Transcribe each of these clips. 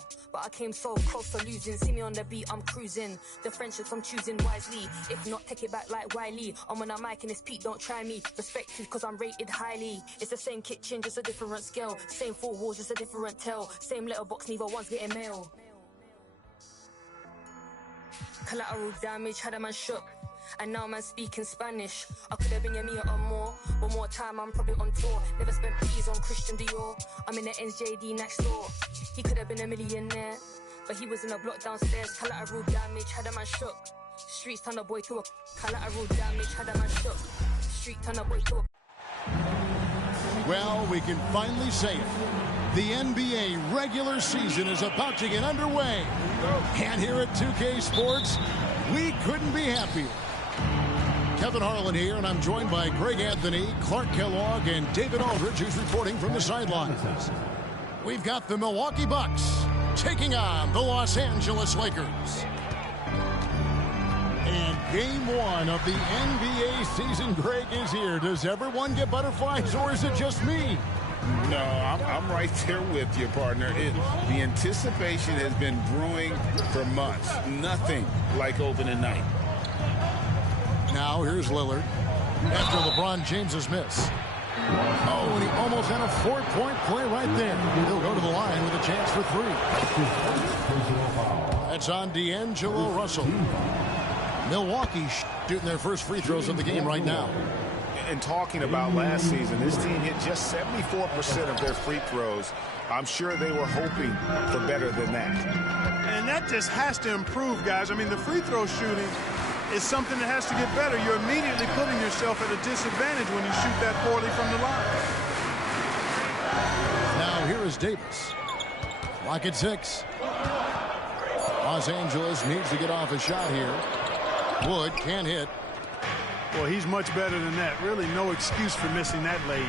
well, but I came so close to losing. See me on the beat, I'm cruising. The friendships I'm choosing wisely. If not, take it back like Wiley. I'm on a mic and it's Pete, don't try me. Respected cause I'm rated highly. It's the same kitchen, just a different scale. Same four walls, just a different tell. Same letterbox, neither one's getting mail. Collateral damage, had a man shook. And now man speaking Spanish. I could have been a meter or more, but more time I'm probably on tour. Never spent peas on Christian Dior. I'm in the NJD next door. He could have been a millionaire, but he was in a block downstairs. Collateral damage, had a man shook. Streets turn a boy to a collateral damage, had a man shook. Street turn a boy to a. Well, we can finally say it. The NBA regular season is about to get underway. And here at 2K Sports, we couldn't be happier. Kevin Harlan here, and I'm joined by Greg Anthony, Clark Kellogg, and David Aldridge, who's reporting from the sidelines. We've got the Milwaukee Bucks taking on the Los Angeles Lakers. And game one of the NBA season, Greg, is here. Does everyone get butterflies, or is it just me? No, I'm right there with you, partner. The anticipation has been brewing for months. Nothing like opening night. Now here's Lillard after LeBron James's miss. Oh, and he almost had a 4-point play right there. He'll go to the line with a chance for three. That's on D'Angelo Russell. Milwaukee shooting their first free throws of the game right now. And talking about last season, this team hit just 74% of their free throws. I'm sure they were hoping for better than that. And that just has to improve, guys. I mean, the free throw shooting is something that has to get better. You're immediately putting yourself at a disadvantage when you shoot that poorly from the line. Now here is Davis. Lock at 6. Los Angeles needs to get off a shot here. Wood can't hit. Well, he's much better than that. Really no excuse for missing that lay.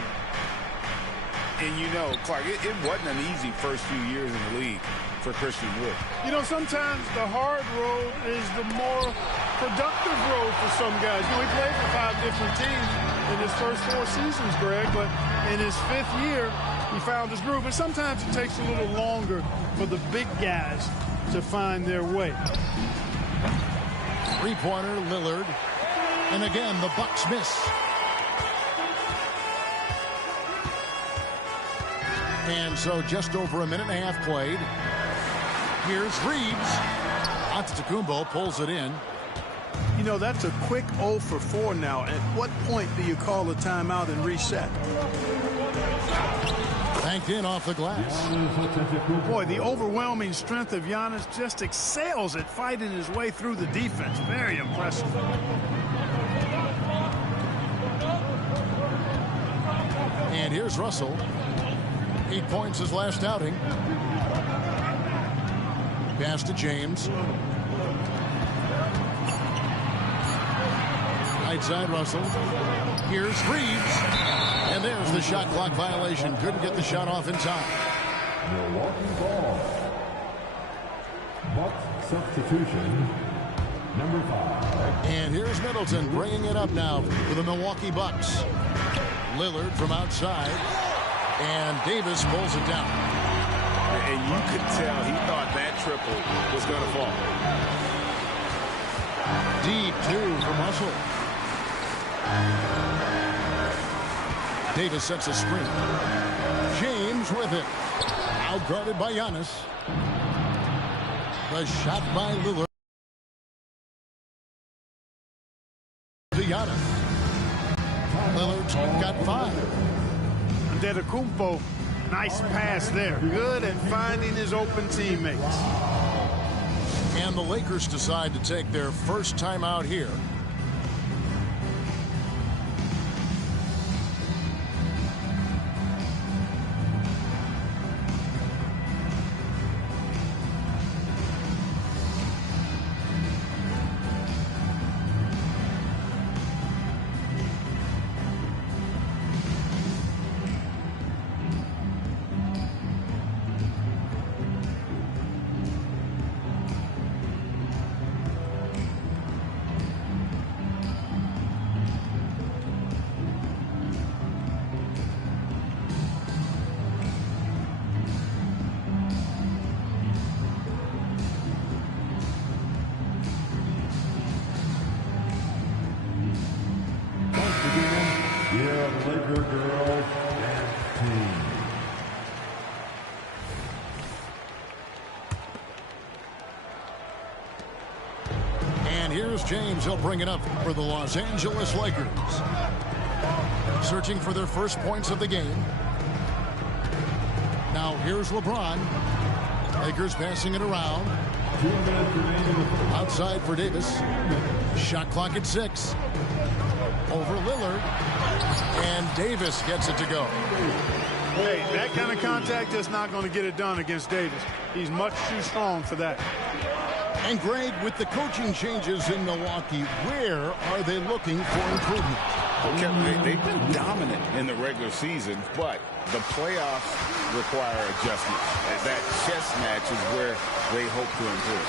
And you know, Clark, it wasn't an easy first few years in the league for Christian Wood. You know, sometimes the hard road is the more productive road for some guys. You know, he played for 5 different teams in his first 4 seasons, Greg, but in his 5th year, he found his groove. And sometimes it takes a little longer for the big guys to find their way. Three-pointer, Lillard. And again, the Bucks miss. And so just over a minute and a half played. Here's Reeves. Antetokounmpo pulls it in. You know, that's a quick 0 for 4 now. At what point do you call a timeout and reset? Banked in off the glass. Boy, the overwhelming strength of Giannis just excels at fighting his way through the defense. Very impressive. And here's Russell. 8 points his last outing. Pass to James. Right side Russell. Here's Reeves. And there's the shot clock violation. Couldn't get the shot off in time. Milwaukee ball. Bucks substitution. Number 5. And here's Middleton bringing it up now for the Milwaukee Bucks. Lillard from outside. And Davis pulls it down. And you could tell he thought that triple was going to fall. Deep 2 from Russell. Davis sets a screen. James with it. Outguarded by Giannis. The shot by Lillard. To Giannis. Lillard's got 5. Antetokounmpo, nice pass there. Good at finding his open teammates. And the Lakers decide to take their first time out here. Tiger Girls Dance Team. And here's James. He'll bring it up for the Los Angeles Lakers. Searching for their first points of the game. Now here's LeBron. Lakers passing it around. Outside for Davis. Shot clock at 6. Over Lillard. And Davis gets it to go. Hey, that kind of contact is not going to get it done against Davis. He's much too strong for that. And Greg, with the coaching changes in Milwaukee, where are they looking for improvement? Okay, they've been dominant in the regular season, but the playoffs require adjustments. That chess match is where they hope to improve.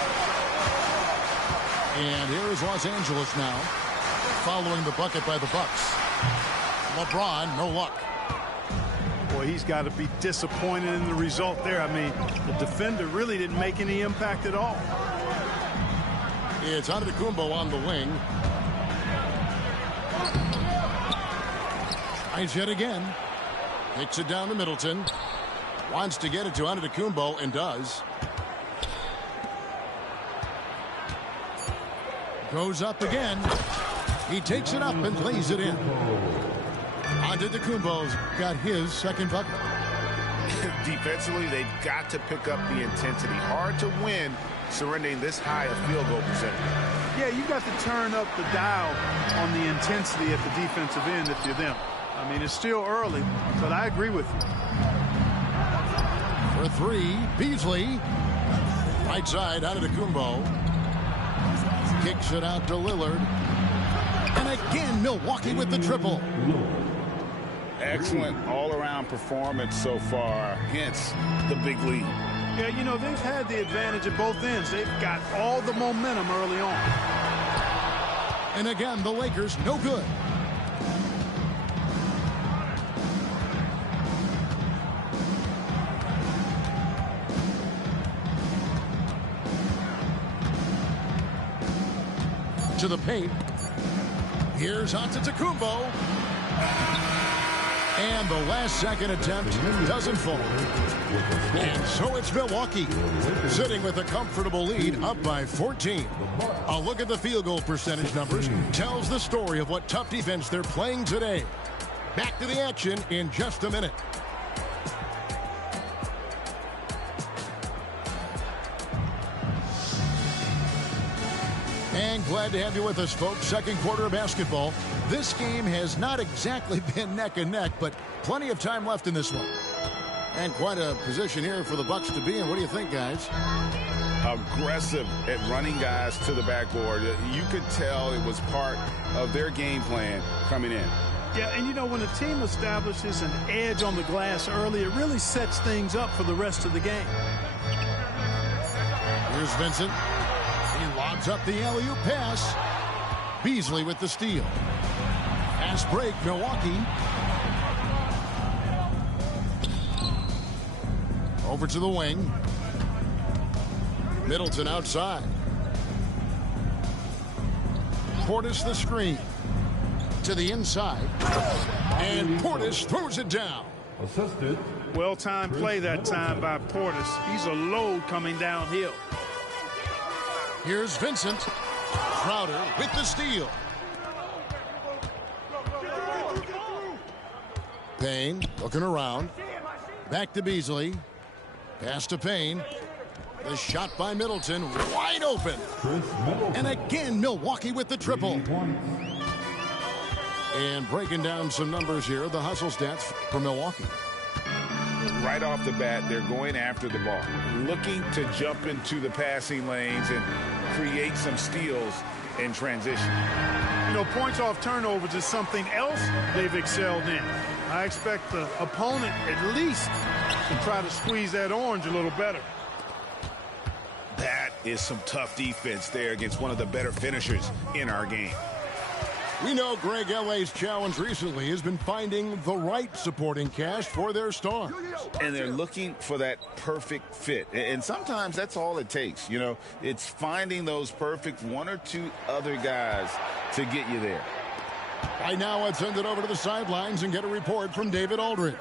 And here is Los Angeles now, following the bucket by the Bucks. LeBron, no luck. Boy, he's got to be disappointed in the result there. I mean, the defender really didn't make any impact at all. It's Antetokounmpo on the wing. Tries yet again. Kicks it down to Middleton. Wants to get it to Antetokounmpo and does. Goes up again. He takes it up and lays it in. Antetokounmpo's got his second bucket. Defensively, they've got to pick up the intensity. Hard to win surrendering this high a field goal percentage. Yeah, you got to turn up the dial on the intensity at the defensive end if you're them. I mean, it's still early, but I agree with you. For 3, Beasley. Right side, Antetokounmpo. Kicks it out to Lillard. And again, Milwaukee with the triple. Excellent all-around performance so far, hence the big lead. Yeah, you know, they've had the advantage at both ends. They've got all the momentum early on. And again, the Lakers no good. To the paint. Here's Antetokounmpo. And the last-second attempt doesn't fall. And so it's Milwaukee, sitting with a comfortable lead, up by 14. A look at the field goal percentage numbers tells the story of what tough defense they're playing today. Back to the action in just a minute. And glad to have you with us, folks. Second quarter of basketball. This game has not exactly been neck and neck, but plenty of time left in this one. And quite a position here for the Bucks to be in. What do you think, guys? Aggressive at running guys to the backboard. You could tell it was part of their game plan coming in. Yeah, and you know, when a team establishes an edge on the glass early, it really sets things up for the rest of the game. Here's Vincent. He lobs up the alley-oop pass. Beasley with the steal. Fast break, Milwaukee. Over to the wing. Middleton outside. Portis the screen. To the inside. And Portis throws it down. Assisted. Well-timed play that time by Portis. He's a load coming downhill. Here's Vincent. Crowder with the steal. Payne looking around. Back to Beasley. Pass to Payne. The shot by Middleton. Wide open. And again, Milwaukee with the triple. And breaking down some numbers here, the hustle stats for Milwaukee. Right off the bat, they're going after the ball, looking to jump into the passing lanes and create some steals in transition. You know, points off turnovers is something else they've excelled in. I expect the opponent at least to try to squeeze that orange a little better. That is some tough defense there against one of the better finishers in our game. We know Greg LA's challenge recently has been finding the right supporting cast for their stars. And they're looking for that perfect fit. And sometimes that's all it takes. You know, it's finding those perfect one or two other guys to get you there. Right now, let's send it over to the sidelines and get a report from David Aldridge.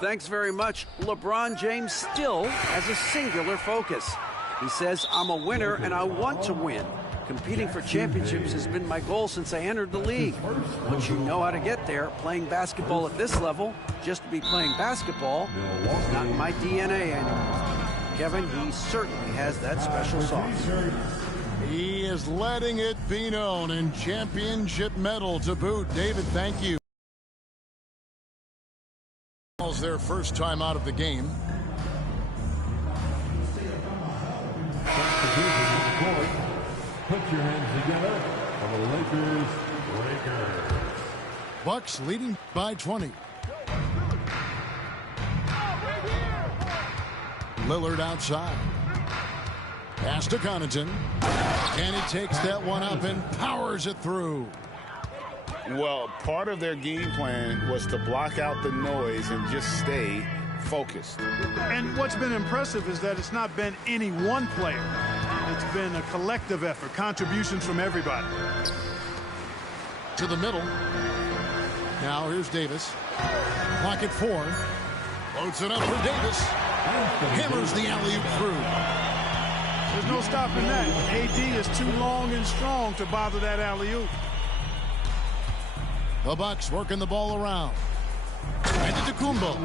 Thanks very much. LeBron James still has a singular focus. He says, I'm a winner and I want to win. Competing for championships has been my goal since I entered the league. Once you know how to get there, playing basketball at this level, just to be playing basketball, is not in my DNA anymore. Kevin, he certainly has that special sauce. He is letting it be known, and championship medal to boot. David, thank you. Their first time out of the game. Put your hands together for the Lakers. Bucks leading by 20. Lillard outside. Pass to Connaughton. And he takes that one up and powers it through. Well, part of their game plan was to block out the noise and just stay focused. And what's been impressive is that it's not been any one player. It's been a collective effort, contributions from everybody. To the middle. Now here's Davis. Clock at 4. Floats it up for Davis. Hammers the alley-oop through. There's no stopping that. AD is too long and strong to bother that alley-oop. The Bucks working the ball around. Antetokounmpo.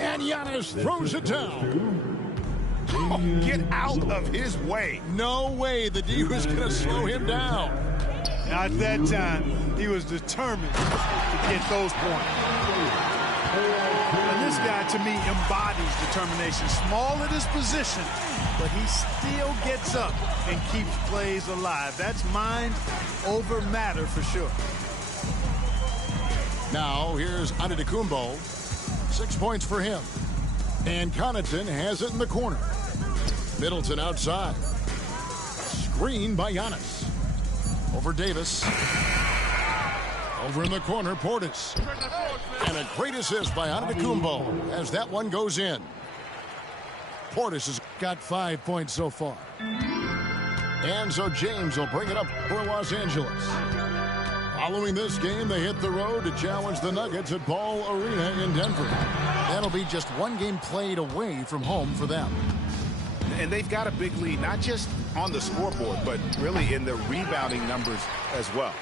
And Giannis throws it down. Oh, get out of his way. No way the D was going to slow him down. Not that time. He was determined to get those points. And this guy, to me, embodies determination. Small at his position, but he still gets up and keeps plays alive. That's mind over matter for sure. Now, here's Antetokounmpo. 6 points for him. And Connaughton has it in the corner. Middleton outside. Screen by Giannis. Over Davis. Over in the corner, Portis. And a great assist by Antetokounmpo as that one goes in. Portis has got 5 points so far. And so James will bring it up for Los Angeles. Following this game, they hit the road to challenge the Nuggets at Ball Arena in Denver. That'll be just one game played away from home for them. And they've got a big lead, not just on the scoreboard, but really in the rebounding numbers as well.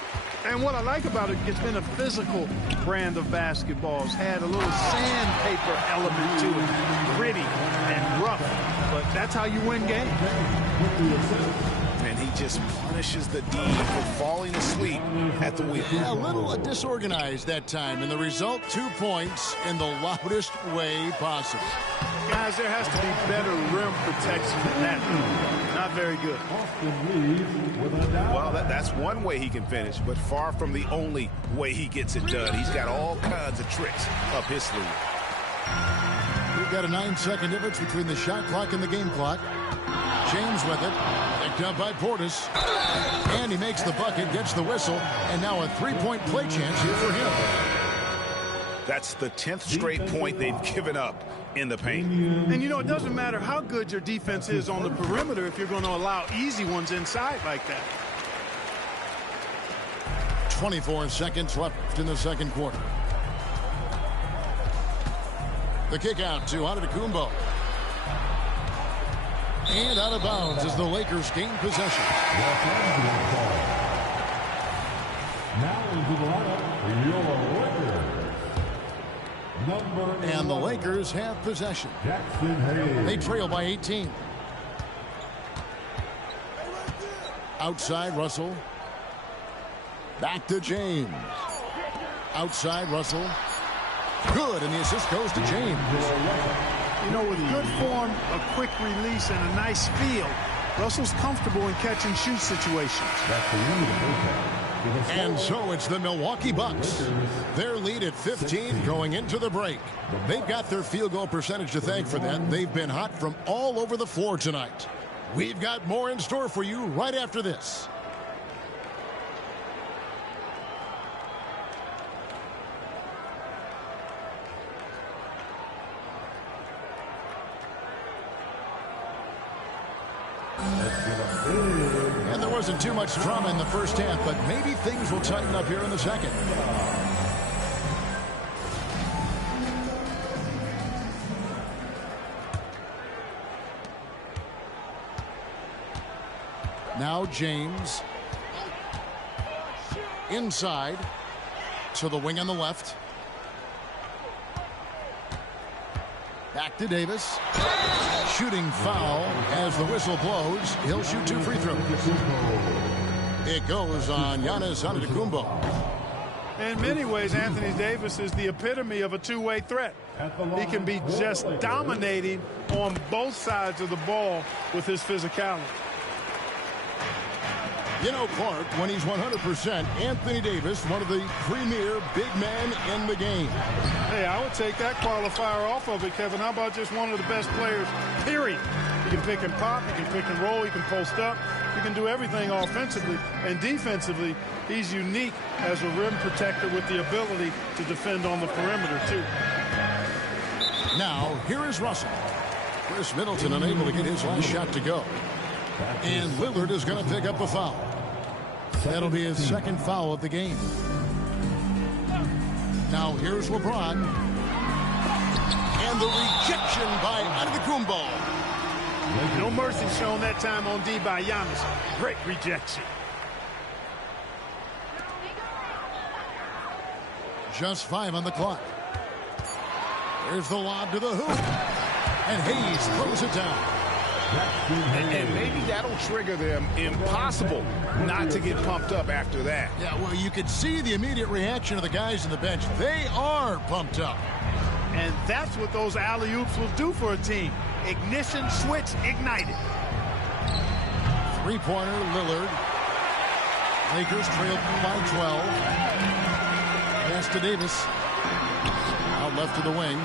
And what I like about it, it's been a physical brand of basketball. It's had a little sandpaper element to it, gritty and rough. But that's how you win games. And he just punishes the D for falling asleep at the wheel. Yeah, a little disorganized that time, and the result, 2 points in the loudest way possible. Guys, there has to be better rim protection than that. Not very good. Well, that's one way he can finish, but far from the only way he gets it done. He's got all kinds of tricks up his sleeve. We've got a 9-second difference between the shot clock and the game clock. James with it. Picked up by Portis. And he makes the bucket, gets the whistle, and now a three-point play chance here for him. That's the 10th straight point they've given up in the paint. And, you know, it doesn't matter how good your defense is on the perimeter if you're going to allow easy ones inside like that. 24 seconds left in the second quarter. The kick out to Antetokounmpo. And out of bounds as the Lakers gain possession. Now into the lineup, your Lakers. And the Lakers have possession. Jackson Hayes. They trail by 18. Outside Russell. Back to James. Outside Russell. Good, and the assist goes to James. You know, with good form, a quick release, and a nice feel, Russell's comfortable in catch-and-shoot situations. And so it's the Milwaukee Bucks. Their lead at 15 going into the break. They've got their field goal percentage to thank for that. They've been hot from all over the floor tonight. We've got more in store for you right after this. And there wasn't too much drama in the first half, but maybe things will tighten up here in the second. Now James. Inside to the wing on the left. Back to Davis. Shooting foul as the whistle blows. He'll shoot 2 free throws. It goes on Giannis Antetokounmpo. In many ways, Anthony Davis is the epitome of a two-way threat. He can be just dominating on both sides of the ball with his physicality. You know, Clark, when he's 100%, Anthony Davis, one of the premier big men in the game. Hey, I would take that qualifier off of it, Kevin. How about just one of the best players, period? He can pick and pop, he can pick and roll, he can post up, he can do everything offensively. And defensively, he's unique as a rim protector with the ability to defend on the perimeter, too. Now, here is Russell. Chris Middleton unable to get his last shot to go. And Lillard is going to pick up a foul. That'll be his second foul of the game. Now here's LeBron. And the rejection by Antetokounmpo. No mercy shown that time on D by Giannis. Great rejection. Just 5 on the clock. There's the lob to the hoop. And Hayes throws it down. And maybe that'll trigger them. Impossible not to get pumped up after that. Yeah, well, you could see the immediate reaction of the guys on the bench. They are pumped up. And that's what those alley-oops will do for a team. Ignition switch ignited. Three-pointer, Lillard. Lakers trail by 12. Pass to Davis. Out left to the wing.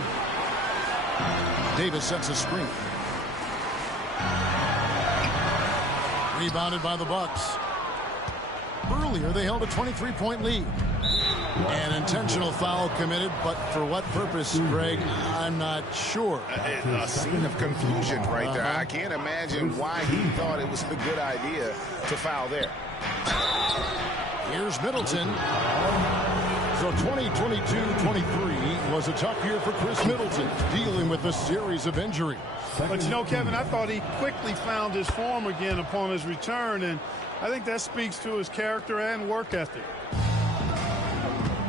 Davis sets a screen. Rebounded by the Bucks. Earlier, they held a 23-point lead. An intentional foul committed, but for what purpose, Greg, I'm not sure. A scene of confusion right there. I can't imagine why he thought it was a good idea to foul there. Here's Middleton. So 2022-23 was a tough year for Chris Middleton, dealing with a series of injuries. But you know, Kevin, I thought he quickly found his form again upon his return, and I think that speaks to his character and work ethic.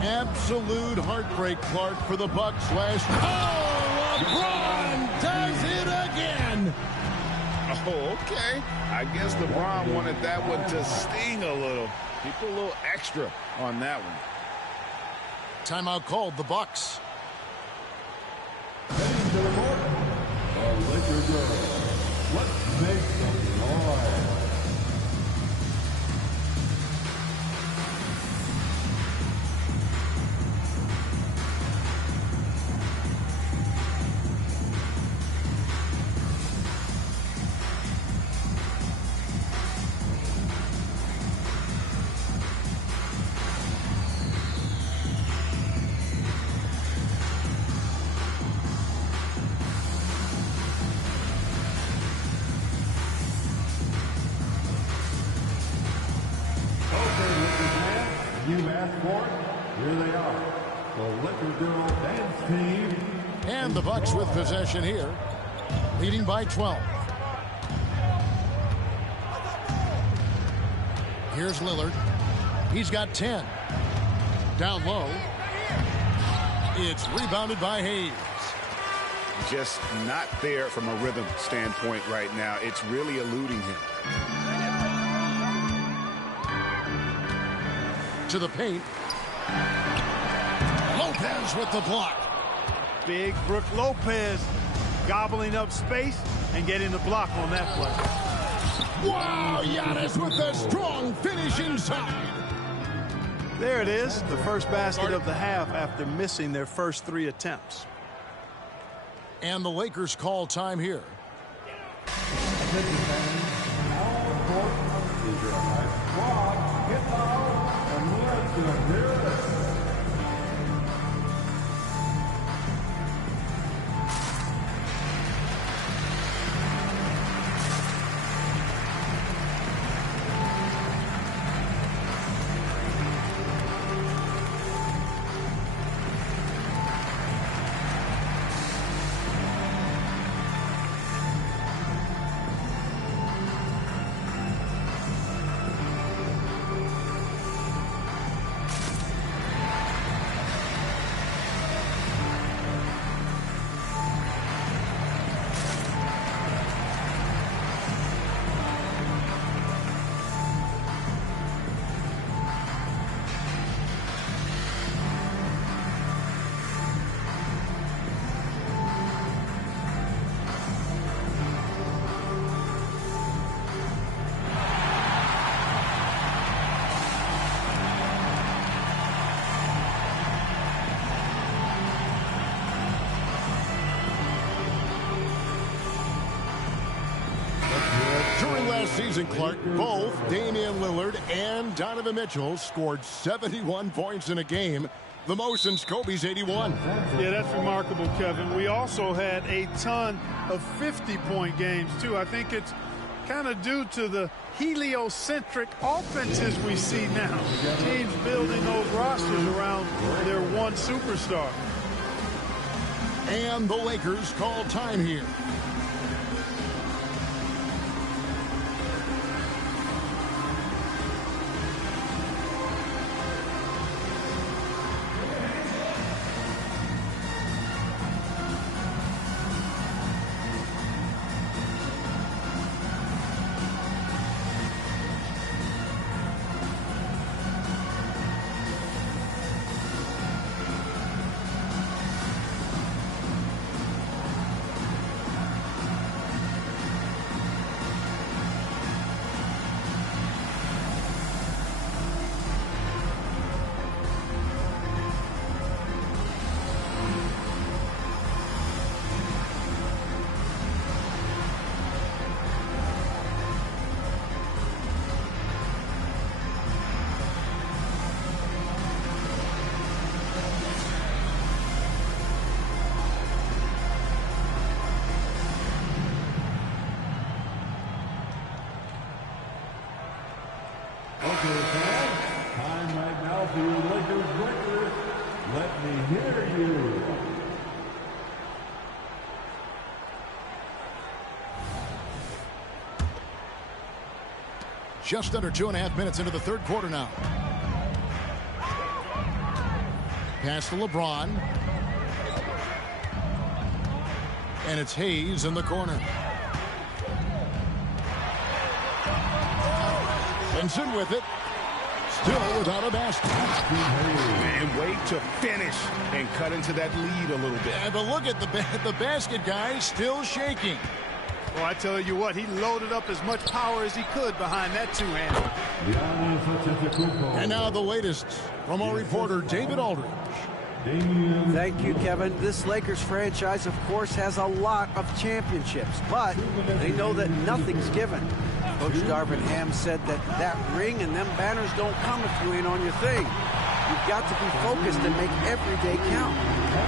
Absolute heartbreak, Clark, for the Bucks last year. Oh, LeBron does it again! Oh, okay. I guess LeBron wanted that one to sting a little. He put a little extra on that one. Timeout called, the Bucks. Heading to the court, the Lakers girls. Let's make some noise. Here they are, the Lakers girl dance team. And the Bucks with possession here, leading by 12. Here's Lillard. He's got 10. Down low. It's rebounded by Hayes. Just not there from a rhythm standpoint right now. It's really eluding him. To the paint. Lopez with the block. Big Brook Lopez gobbling up space and getting the block on that play. Wow, Giannis with a strong finish inside. There it is, the first basket of the half after missing their first 3 attempts. And the Lakers call time here. season, Clark, both Damian Lillard and Donovan Mitchell scored 71 points in a game, the most since Kobe's 81. Yeah, that's remarkable, Kevin. We also had a ton of 50-point games, too. I think it's kind of due to the heliocentric offenses we see now. Teams building those rosters around their one superstar. And the Lakers call time here. Time right now for your Lakers record. Let me hear you. Just under 2.5 minutes into the third quarter now. Pass to LeBron. And it's Hayes in the corner. Benson with it. Still without a basket. And wait to finish and cut into that lead a little bit. Yeah, but look at the basket guy still shaking. Well, I tell you what, he loaded up as much power as he could behind that two-hander. And now the latest from our reporter, David Aldridge. Thank you, Kevin. This Lakers franchise, of course, has a lot of championships, but they know that nothing's given. Coach Darvin Ham said that ring and them banners don't come if you ain't on your thing. You've got to be focused and make every day count.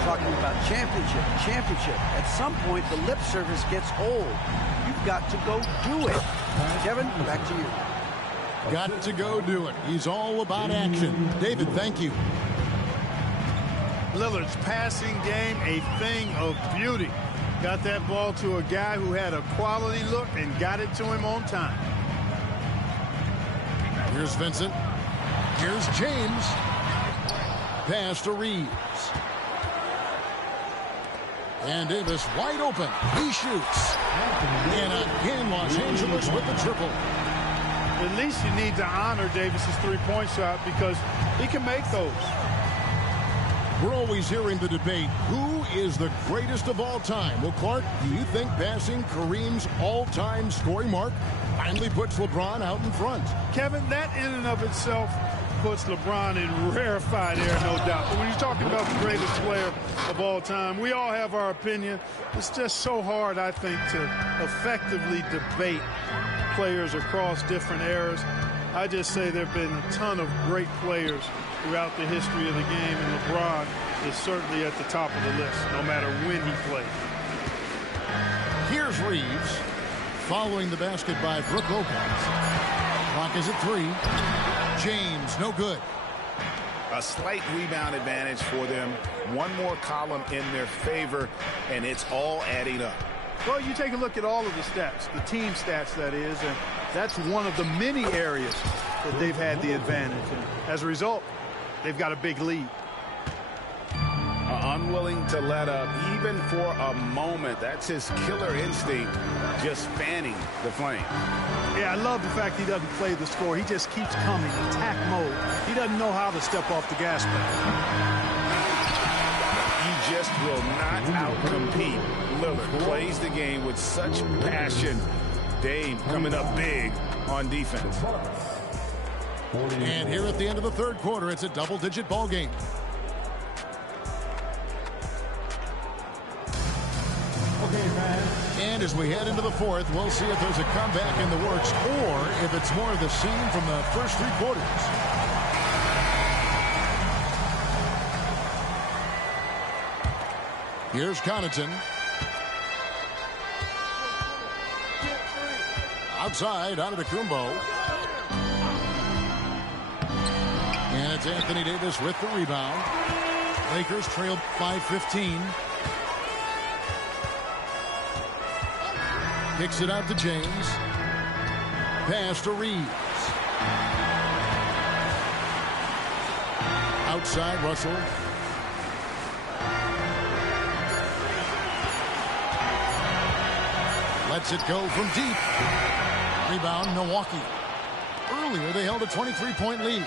Talking about championship. At some point, the lip service gets old. You've got to go do it. Kevin, back to you. Got to go do it. He's all about action. David, thank you. Lillard's passing game, a thing of beauty. Got that ball to a guy who had a quality look and got it to him on time. Here's Vincent. Here's James. Pass to Reeves. And Davis wide open. He shoots. And again, Los Angeles with the triple. At least you need to honor Davis's three-point shot because he can make those. We're always hearing the debate, who is the greatest of all time? Well, Clark, do you think passing Kareem's all-time scoring mark finally puts LeBron out in front? Kevin, that in and of itself puts LeBron in rarefied air, no doubt. But when you're talking about the greatest player of all time, we all have our opinion. It's just so hard, I think, to effectively debate players across different eras. I just say there have been a ton of great players throughout the history of the game, and LeBron is certainly at the top of the list, no matter when he played. Here's Reeves, following the basket by Brook Lopez. Clock is at 3. James, no good. A slight rebound advantage for them. One more column in their favor, and it's all adding up. Well, you take a look at all of the stats, the team stats, that is, and that's one of the many areas that they've had the advantage. And as a result, they've got a big lead. Unwilling to let up, even for a moment. That's his killer instinct, just fanning the flame. Yeah, I love the fact he doesn't play the score. He just keeps coming, attack mode. He doesn't know how to step off the gas pedal. He just will not outcompete. Lillard plays the game with such passion. Dame coming up big on defense. And here at the end of the third quarter, it's a double-digit ball game. And And as we head into the fourth, we'll see if there's a comeback in the works or if it's more of the same from the first three quarters. Here's Connaughton. Outside, Antetokounmpo. And it's Anthony Davis with the rebound. Lakers trailed by 15. Kicks it out to James. Pass to Reeves. Outside, Russell. Lets it go from deep. Rebound, Milwaukee. Earlier, they held a 23-point lead.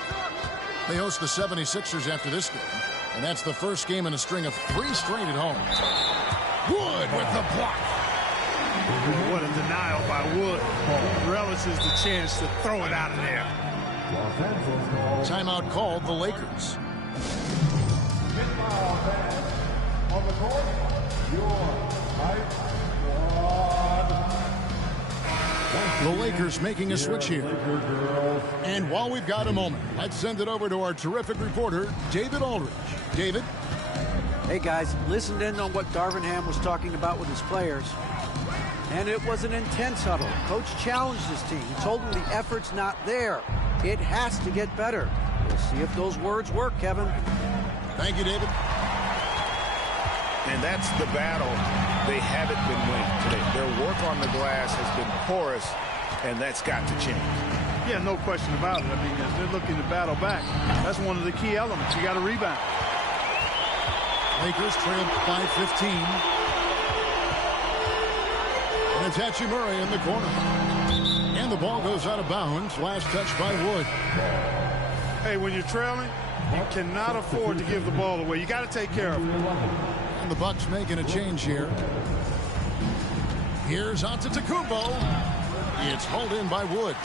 They host the 76ers after this game, and that's the first game in a string of 3 straight at home. Wood with the block. What a denial by Wood. Relishes the chance to throw it out of there. Timeout called the Lakers. On the court, your hype squad. The Lakers making a switch here. And while we've got a moment, let's send it over to our terrific reporter, David Aldridge. David? Hey, guys, listened in on what Darvin Ham was talking about with his players. And it was an intense huddle. Coach challenged his team. He told them the effort's not there. It has to get better. We'll see if those words work, Kevin. Thank you, David. And that's the battle they haven't been winning today. Their work on the glass has been porous, and that's got to change. Yeah, no question about it. I mean, as they're looking to battle back, that's one of the key elements. You got to rebound. Lakers trailed by 15. And it's Hachimura in the corner. And the ball goes out of bounds. Last touch by Wood. Hey, when you're trailing, you cannot afford to give the ball away. You got to take care of it. And the Bucks making a change here. Here's Antetokounmpo. It's hauled in by Wood.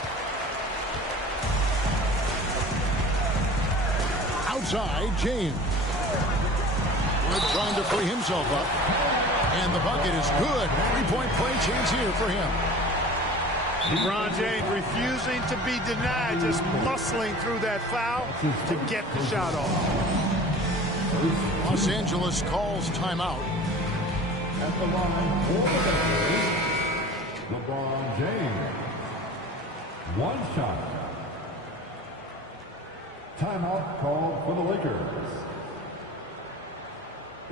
Outside, James. Wood trying to free himself up. And the bucket is good. 3-point play chance here for him. LeBron James refusing to be denied, just muscling through that foul to get the shot off. Los Angeles calls timeout. At the line for the Lakers, LeBron James. 1 shot. Timeout called for the Lakers.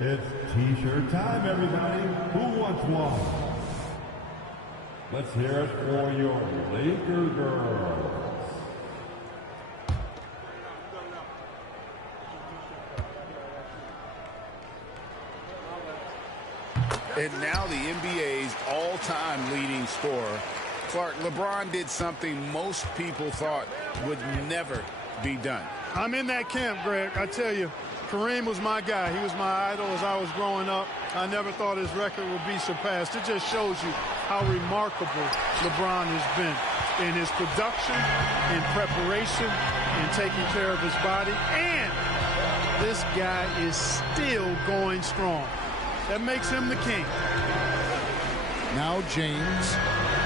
It's T-shirt time, everybody. Who wants one? Let's hear it for your Laker girls. And now the NBA's all-time leading scorer. Clark, LeBron did something most people thought would never be done. I'm in that camp, Greg. I tell you, Kareem was my guy. He was my idol as I was growing up. I never thought his record would be surpassed. It just shows you how remarkable LeBron has been in his production, in preparation, in taking care of his body. And this guy is still going strong. That makes him the king. Now James,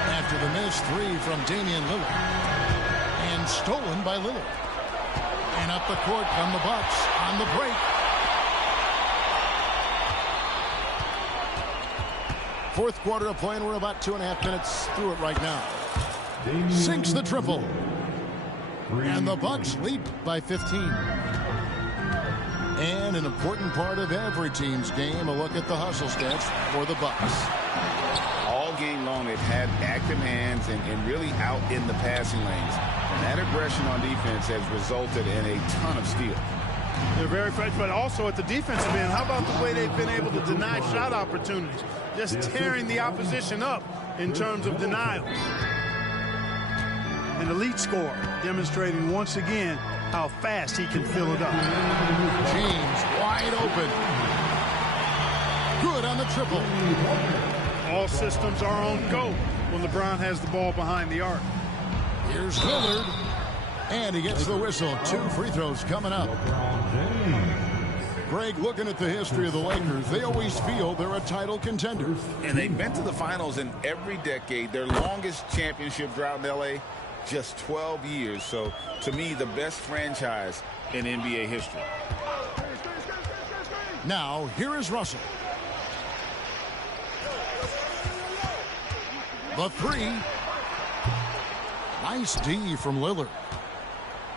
after the missed 3 from Damian Lillard. And stolen by Lillard. And up the court come the Bucks on the break. Fourth quarter of play, and we're about 2.5 minutes through it right now. Sinks the triple. And the Bucks lead by 15. And an important part of every team's game, a look at the hustle stats for the Bucks. All game long, they've had active hands and really out in the passing lanes. And that aggression on defense has resulted in a ton of steals. They're very fresh, but also at the defensive end, how about the way they've been able to deny shot opportunities? Just tearing the opposition up in terms of denials. An elite scorer, demonstrating once again how fast he can fill it up. James wide open. Good on the triple. All systems are on go when LeBron has the ball behind the arc. Here's Lillard. And he gets the whistle. 2 free throws coming up. Greg, looking at the history of the Lakers, they always feel they're a title contender. And they've been to the finals in every decade. Their longest championship drought in L.A., just 12 years. So, to me, the best franchise in NBA history. Now, here is Russell. The three. Nice D from Lillard.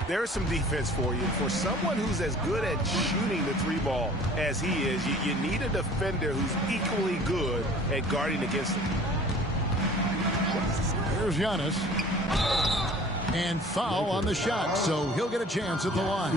There's some defense for you. For someone who's as good at shooting the three ball as he is, you need a defender who's equally good at guarding against him. Here's Giannis. And foul on the shot, so he'll get a chance at the line.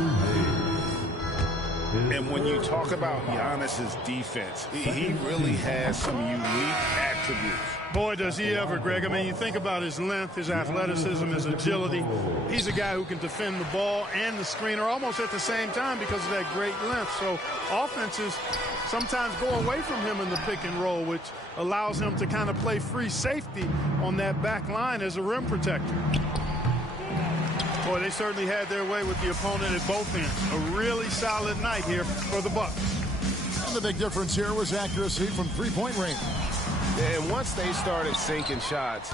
And when you talk about Giannis's defense, he really has some unique attributes. Boy, does he ever, Greg. I mean, you think about his length, his athleticism, his agility. He's a guy who can defend the ball and the screener almost at the same time because of that great length. So offenses sometimes go away from him in the pick and roll, which allows him to kind of play free safety on that back line as a rim protector. Boy, they certainly had their way with the opponent at both ends. A really solid night here for the Bucks. And the big difference here was accuracy from three-point range. And once they started sinking shots,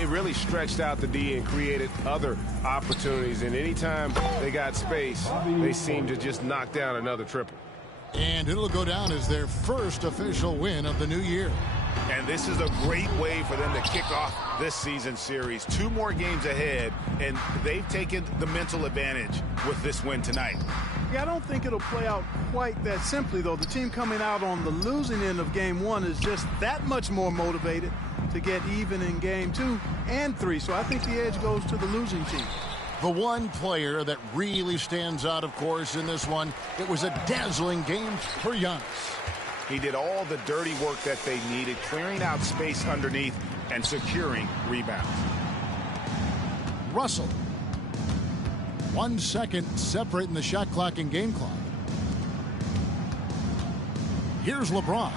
it really stretched out the D and created other opportunities. And anytime they got space, they seemed to just knock down another triple. And it'll go down as their first official win of the new year. And this is a great way for them to kick off this season series. 2 more games ahead, and they've taken the mental advantage with this win tonight. Yeah, I don't think it'll play out quite that simply, though. The team coming out on the losing end of game 1 is just that much more motivated to get even in game 2 and 3. So I think the edge goes to the losing team. The one player that really stands out, of course, in this one, it was a dazzling game for Giannis. He did all the dirty work that they needed, clearing out space underneath and securing rebounds. Russell. 1 second separating the shot clock and game clock. Here's LeBron.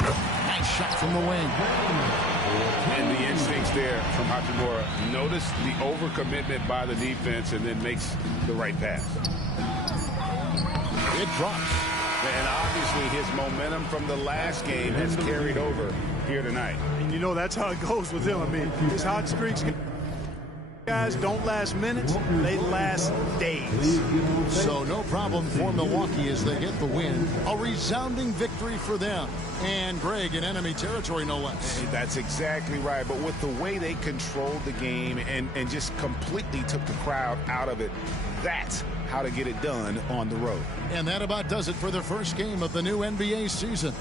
Nice shot from the wing. And the instincts there from Hachimura. Notice the overcommitment by the defense and then makes the right pass. It drops. And obviously his momentum from the last game has carried over here tonight. And you know that's how it goes with him. I mean, his hot streaks, guys, don't last minutes, they last days. So no problem for Milwaukee as they get the win. A resounding victory for them. And Greg in enemy territory, no less. That's exactly right. But with the way they controlled the game and just completely took the crowd out of it, that's how to get it done on the road. And that about does it for the first game of the new NBA season.